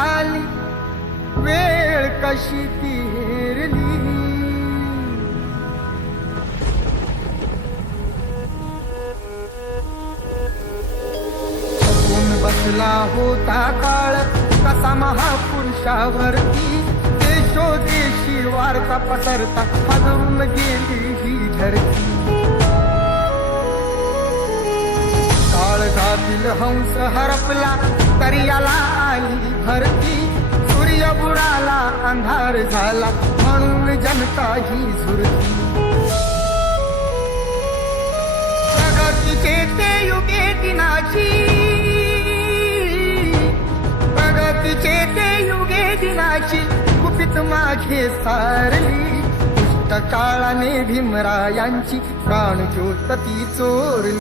साली वेळ कशी फिरली. कोण बसला होता काळ कसा महापुरुषावरती, देशोदेशी वार्ता पसरता हादरून गेली ही धरती. काळजातील हंस हरपला तरी याला आली भरती. सूर्य बुडाला अंधार झाला म्हणून जनता ही झुरती. प्रगतीचे ते युगे दिनाची, प्रगतीचे ते युगे दिनाची गुपित मागे सारली. दुष्ट काळाने भीमरायांची प्राणज्योत ती चोरली.